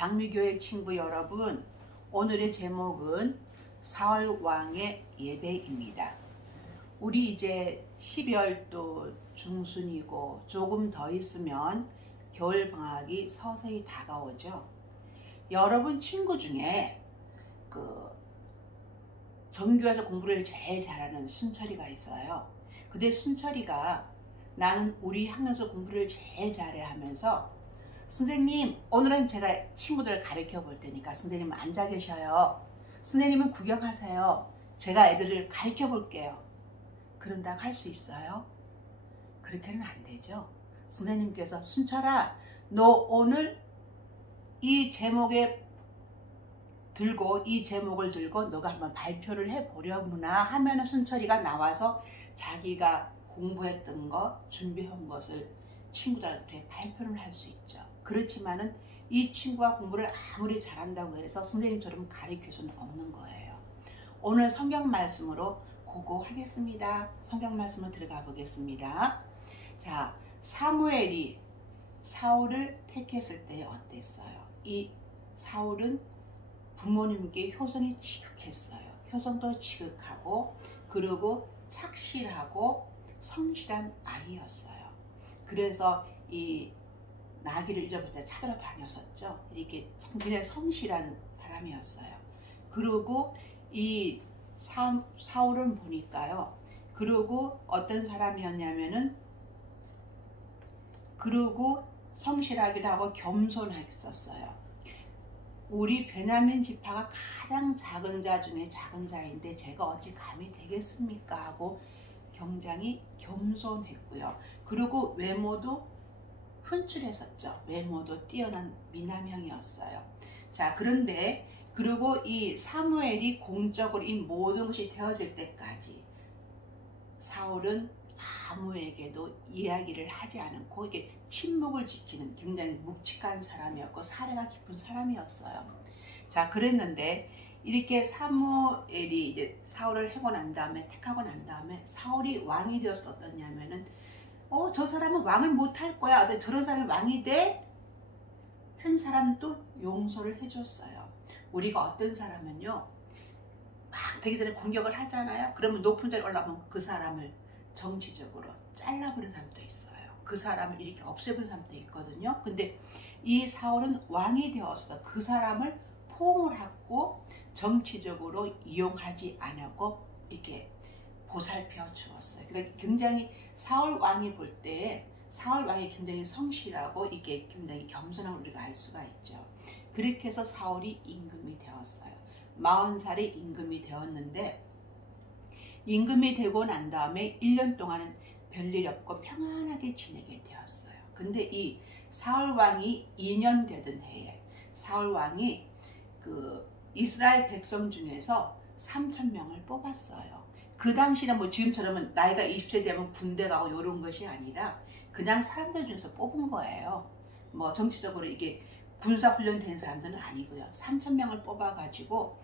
장미교회 친구 여러분, 오늘의 제목은 사울 왕의 예배입니다. 우리 이제 12월도 중순이고 조금 더 있으면 겨울방학이 서서히 다가오죠. 여러분 친구 중에 정교에서 공부를 제일 잘하는 순철이가 있어요. 근데 순철이가 나는 우리 학년에서 공부를 제일 잘해 하면서 선생님, 오늘은 제가 친구들을 가르쳐 볼 테니까 선생님 앉아 계셔요. 선생님은 구경하세요. 제가 애들을 가르쳐 볼게요. 그런다고 할 수 있어요? 그렇게는 안 되죠. 선생님께서 순철아, 너 오늘 이 제목을 들고 너가 한번 발표를 해보려구나 하면은 순철이가 나와서 자기가 공부했던 거, 준비한 것을 친구들한테 발표를 할 수 있죠. 그렇지만은 이 친구가 공부를 아무리 잘한다고 해서 선생님처럼 가르칠 수는 없는 거예요. 오늘 성경 말씀으로 고고하겠습니다. 성경 말씀으로 들어가 보겠습니다. 자, 사무엘이 사울을 택했을 때 어땠어요? 이 사울은 부모님께 효성이 지극했어요. 효성도 지극하고 그리고 착실하고 성실한 아이였어요. 그래서 이 나귀를 잃어버렸을 때 찾으러 다녔었죠. 이렇게 그냥 성실한 사람이었어요. 그리고 이 사울은 보니까요. 그리고 어떤 사람이었냐면은 그리고 성실하기도 하고 겸손했었어요. 우리 베냐민 지파가 가장 작은 자 중에 작은 자인데 제가 어찌 감히 되겠습니까? 하고 굉장히 겸손했고요. 그리고 외모도 흠출했었죠. 외모도 뛰어난 미남형이었어요. 자, 그런데 그리고 이 사무엘이 공적으로 이 모든 것이 되어질 때까지 사울은 아무에게도 이야기를 하지 않고 이게 침묵을 지키는 굉장히 묵직한 사람이었고 사례가 깊은 사람이었어요. 자, 그랬는데 이렇게 사무엘이 이제 사울을 택하고 난 다음에 사울이 왕이 되어서 어떠냐면은 저 사람은 왕을 못할 거야. 저런 사람이 왕이 돼? 한 사람도 용서를 해줬어요. 우리가 어떤 사람은요, 막 되기 전에 공격을 하잖아요. 그러면 높은 자리에 올라가면 그 사람을 정치적으로 잘라버리는 사람도 있어요. 그 사람을 이렇게 없애버리는 사람도 있거든요. 근데 이 사울은 왕이 되어서 그 사람을 포옹을 하고 정치적으로 이용하지 않았고 이렇게 보살펴 주었어요. 그러니까 굉장히 사울 왕이 볼 때 사울 왕이 굉장히 성실하고 이게 굉장히 겸손한 우리가 알 수가 있죠. 그렇게 해서 사울이 임금이 되었어요. 40살에 임금이 되었는데 임금이 되고 난 다음에 1년 동안은 별일 없고 평안하게 지내게 되었어요. 근데 이 사울 왕이 2년 되던 해에 사울 왕이 이스라엘 백성 중에서 3,000명을 뽑았어요. 그 당시는 뭐 지금처럼 나이가 20세 되면 군대 가고 이런 것이 아니라 그냥 사람들 중에서 뽑은 거예요. 뭐 정치적으로 이게 군사훈련 된 사람들은 아니고요. 3,000명을 뽑아가지고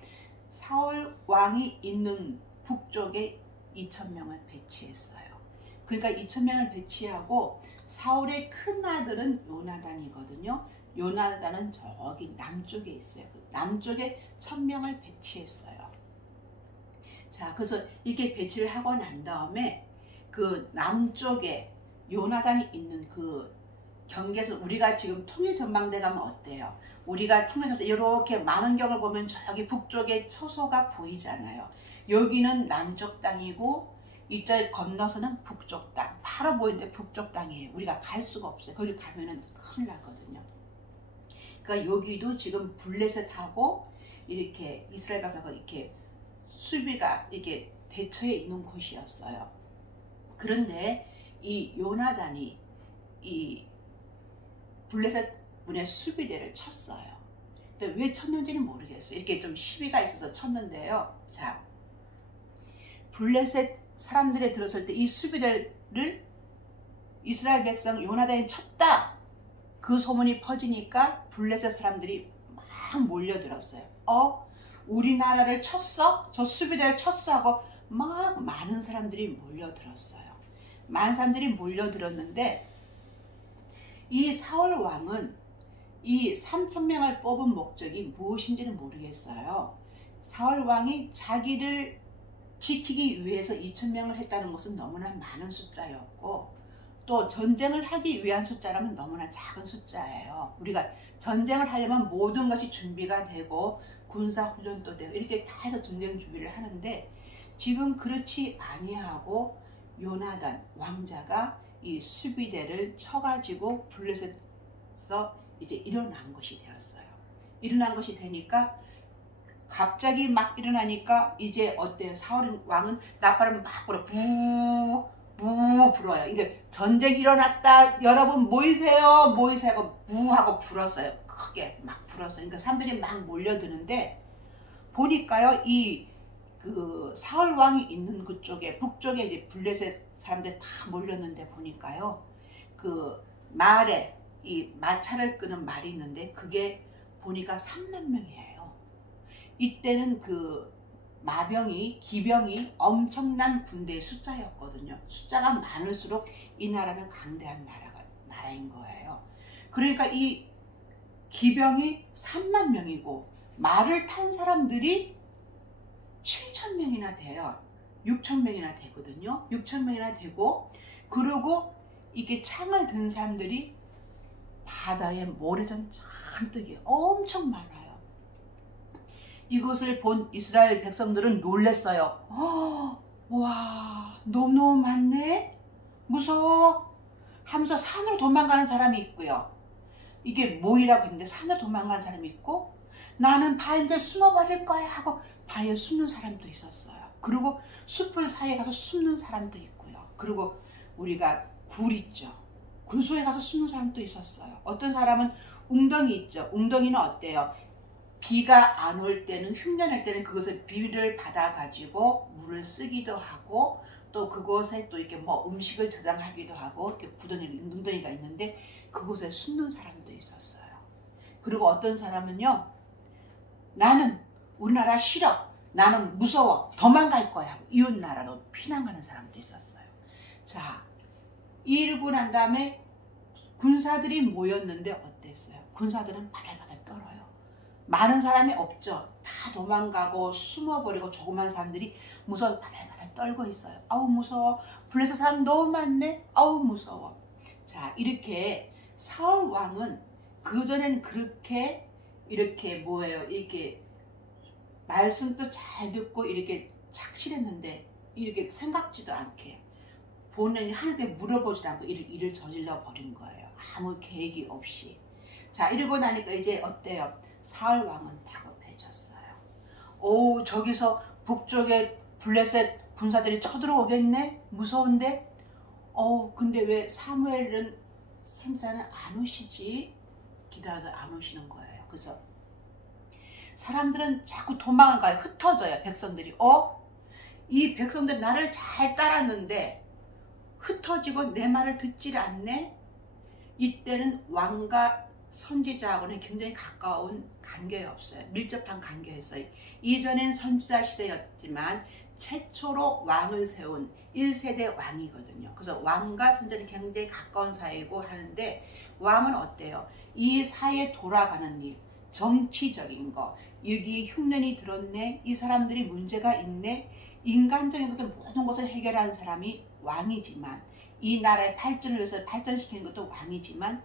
사울 왕이 있는 북쪽에 2,000명을 배치했어요. 그러니까 2,000명을 배치하고 사울의 큰 아들은 요나단이거든요. 요나단은 저기 남쪽에 있어요. 남쪽에 1,000명을 배치했어요. 자, 그래서 이렇게 배치를 하고 난 다음에 그 남쪽에 요나단이 있는 그 경계에서 우리가 지금 통일전망대 가면 어때요? 우리가 통일전망대 이렇게 만원경을 보면 저기 북쪽에 처소가 보이잖아요. 여기는 남쪽 땅이고 이쪽 건너서는 북쪽 땅. 바로 보이는데 북쪽 땅이에요. 우리가 갈 수가 없어요. 거기 가면은 큰일 나거든요. 그러니까 여기도 지금 블레셋하고 이렇게 이스라엘 백성과 이렇게 수비가 이렇게 대처해 있는 곳이었어요. 그런데 이 요나단이 이 블레셋 문의 수비대를 쳤어요. 근데 왜 쳤는지는 모르겠어요. 이렇게 좀 시비가 있어서 쳤는데요. 자, 블레셋 사람들이 들었을 때 이 수비대를 이스라엘 백성 요나단이 쳤다. 그 소문이 퍼지니까 블레셋 사람들이 막 몰려들었어요. 우리나라를 쳤어? 저 수비대를 쳤어? 하고 막 많은 사람들이 몰려들었어요. 많은 사람들이 몰려들었는데 이 사울 왕은 이 3,000명을 뽑은 목적이 무엇인지는 모르겠어요. 사울 왕이 자기를 지키기 위해서 2,000명을 했다는 것은 너무나 많은 숫자였고, 또 전쟁을 하기 위한 숫자라면 너무나 작은 숫자예요. 우리가 전쟁을 하려면 모든 것이 준비가 되고 군사훈련도 되고 이렇게 다 해서 전쟁 준비를 하는데, 지금 그렇지 아니하고 요나단 왕자가 이 수비대를 쳐가지고 블레셋에서 이제 일어난 것이 되었어요. 일어난 것이 되니까 갑자기 막 일어나니까 이제 어때요? 사울 왕은 나팔을 막 불어, 부 불어요. 이게 전쟁 일어났다, 여러분 모이세요, 모이세요 하고 부 하고 불었어요. 크게 막 불었어요. 그러니까 사람들이 막 몰려드는데, 보니까요 이 그 사울 왕이 있는 그쪽에 북쪽에 이제 블레셋 사람들 다 몰렸는데, 보니까요 그 말에 이 마차를 끄는 말이 있는데 그게 보니까 3만 명이에요. 이때는 그 마병이, 기병이 엄청난 군대의 숫자였거든요. 숫자가 많을수록 이 나라는 강대한 나라인 거예요. 그러니까 이 기병이 3만 명이고 말을 탄 사람들이 7,000명이나 돼요. 6,000명이나 되거든요. 6,000명이나 되고, 그리고 이게 창을 든 사람들이 바다에 모래전 잔뜩이 엄청 많아요. 이것을 본 이스라엘 백성들은 놀랬어요. 와, 너무너무 많네? 무서워 하면서 산으로 도망가는 사람이 있고요. 이게 뭐이라고 했는데 산으로 도망가는 사람이 있고, 나는 바위에 숨어버릴 거야 하고 바위에 숨는 사람도 있었어요. 그리고 숲을 사이에 가서 숨는 사람도 있고요. 그리고 우리가 굴 있죠. 굴 속에 가서 숨는 사람도 있었어요. 어떤 사람은 웅덩이 있죠. 웅덩이는 어때요? 비가 안 올 때는, 흉년할 때는 그것을 비를 받아 가지고 물을 쓰기도 하고, 또 그곳에 또 이렇게 뭐 음식을 저장하기도 하고, 이렇게 웅덩이가 있는데 그곳에 숨는 사람도 있었어요. 그리고 어떤 사람은요, 나는 우리나라 싫어, 나는 무서워, 도망갈 거야 하고 이웃 나라로 피난 가는 사람도 있었어요. 자, 이러고 난 다음에 군사들이 모였는데 어땠어요? 군사들은 바달바달 떨어요. 많은 사람이 없죠. 다 도망가고 숨어버리고 조그만 사람들이 무서워 바달바달 떨고 있어요. 아우 무서워, 블레셋 사람 너무 많네, 아우 무서워. 자, 이렇게 사울 왕은 그전엔 그렇게 이렇게 뭐예요, 이렇게 말씀도 잘 듣고 이렇게 착실했는데, 이렇게 생각지도 않게 본인이 하나님께 물어보지도 않고 일을 저질러 버린 거예요. 아무 계획이 없이. 자, 이러고 나니까 이제 어때요? 사울 왕은 다급해졌어요. 오, 저기서 북쪽에 블레셋 군사들이 쳐들어오겠네? 무서운데? 근데 왜 사무엘은 생사는 안 오시지? 기다려도 안 오시는 거예요. 그래서 사람들은 자꾸 도망을 가요. 흩어져요. 백성들이. 이 백성들 나를 잘 따랐는데 흩어지고 내 말을 듣질 않네? 이때는 왕과 선지자하고는 굉장히 가까운 관계였어요. 밀접한 관계였어요. 이전엔 선지자 시대였지만 최초로 왕을 세운 1세대 왕이거든요. 그래서 왕과 선지자는 굉장히 가까운 사이고 하는데, 왕은 어때요? 이 사이에 돌아가는 일, 정치적인 거, 여기 흉년이 들었네, 이 사람들이 문제가 있네, 인간적인 것을 모든 것을 해결하는 사람이 왕이지만, 이 나라의 발전을 위해서 발전시키는 것도 왕이지만,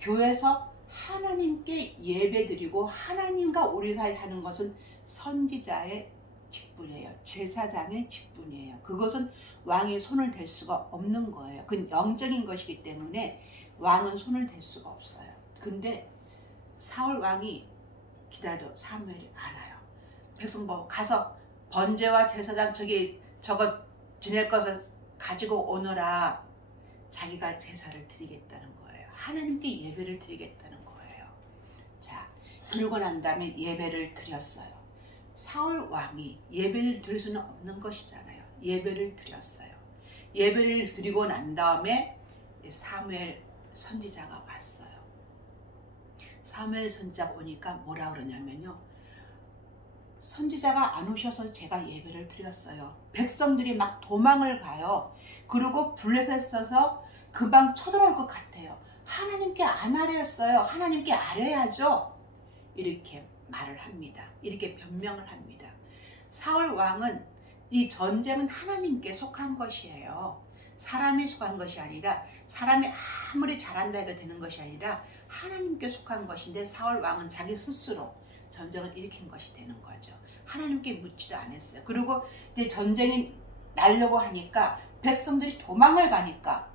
교회에서 하나님께 예배드리고 하나님과 우리 사이 하는 것은 선지자의 직분이에요. 제사장의 직분이에요. 그것은 왕이 손을 댈 수가 없는 거예요. 그건 영적인 것이기 때문에 왕은 손을 댈 수가 없어요. 근데 사울 왕이 기다려도 사무엘이 안 와요. 백성 보고 가서 번제와 제사장 저거 지낼 것을 가지고 오너라. 자기가 제사를 드리겠다는 거예요. 하나님께 예배를 드리겠다는 거예요. 자, 그러고 난 다음에 예배를 드렸어요. 사울 왕이 예배를 드릴 수는 없는 것이잖아요. 예배를 드렸어요. 예배를 드리고 난 다음에 사무엘 선지자가 왔어요. 사무엘 선지자가 오니까 뭐라 그러냐면요, 선지자가 안 오셔서 제가 예배를 드렸어요. 백성들이 막 도망을 가요. 그리고 블레셋에서 금방 쳐들어올 것 같아요. 하나님께 안 아뢰었어요. 하나님께 아뢰야죠. 이렇게 말을 합니다. 이렇게 변명을 합니다. 사울 왕은 이 전쟁은 하나님께 속한 것이에요. 사람이 속한 것이 아니라, 사람이 아무리 잘한다 해도 되는 것이 아니라 하나님께 속한 것인데, 사울 왕은 자기 스스로 전쟁을 일으킨 것이 되는 거죠. 하나님께 묻지도 않았어요. 그리고 이제 전쟁이 나려고 하니까 백성들이 도망을 가니까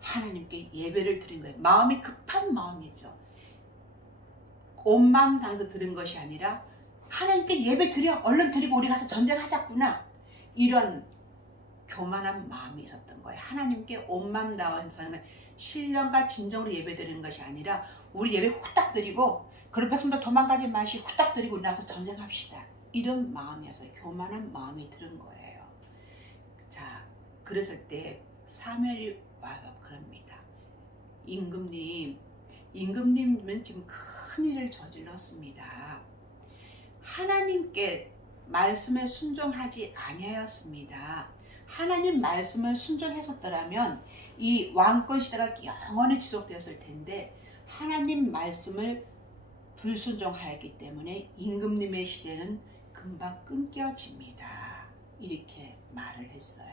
하나님께 예배를 드린 거예요. 마음이 급한 마음이죠. 온 마음 다해서 드린 것이 아니라 하나님께 예배 드려, 얼른 드리고 우리 가서 전쟁하자꾸나, 이런 교만한 마음이 있었던 거예요. 하나님께 온 마음 다해서는 신령과 진정으로 예배 드리는 것이 아니라 우리 예배 후딱 드리고, 그런 백성들 도망가지 마시고 후딱 드리고 우리 나가서 전쟁합시다, 이런 마음이었어요. 교만한 마음이 들은 거예요. 자, 그랬을 때 사무엘이 와서 그럽니다. 임금님은 지금 큰 일을 저질렀습니다. 하나님께 말씀에 순종하지 아니하였습니다. 하나님 말씀을 순종했었더라면 이 왕권 시대가 영원히 지속되었을 텐데, 하나님 말씀을 불순종하였기 때문에 임금님의 시대는 금방 끊겨집니다. 이렇게 말을 했어요.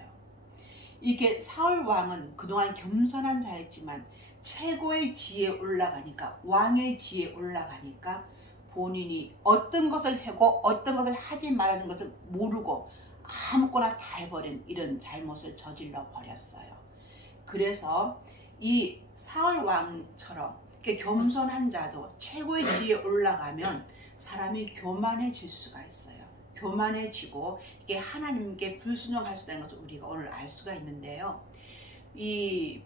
이게 사울 왕은 그동안 겸손한 자였지만 최고의 지혜에 올라가니까, 왕의 지혜에 올라가니까 본인이 어떤 것을 하고 어떤 것을 하지 말라는 것을 모르고 아무거나 다 해버린 이런 잘못을 저질러 버렸어요. 그래서 이 사울 왕처럼 이렇게 겸손한 자도 최고의 지혜에 올라가면 사람이 교만해질 수가 있어요. 교만해지고 이게 하나님께 불순종할 수 있다는 것을 우리가 오늘 알 수가 있는데요. 이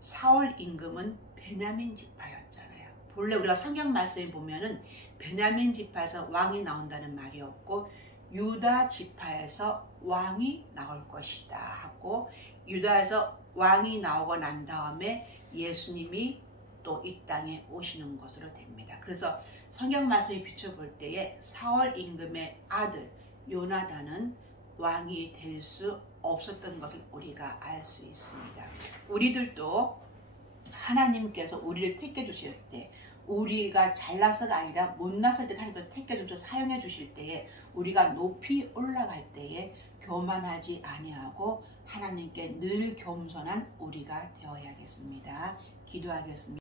사울 임금은 베냐민 지파였잖아요. 본래 우리가 성경 말씀에 보면은 베냐민 지파에서 왕이 나온다는 말이 없고 유다 지파에서 왕이 나올 것이다 하고, 유다에서 왕이 나오고 난 다음에 예수님이 또 이 땅에 오시는 것으로 됩니다. 그래서 성경 말씀에 비춰볼 때에 사울 임금의 아들 요나단은 왕이 될 수 없었던 것을 우리가 알 수 있습니다. 우리들도 하나님께서 우리를 택해 주실 때, 우리가 잘나서가 아니라 못났을 때 하나님께서 택해 주셔서 사용해 주실 때에 우리가 높이 올라갈 때에 교만하지 아니하고 하나님께 늘 겸손한 우리가 되어야겠습니다. 기도하겠습니다.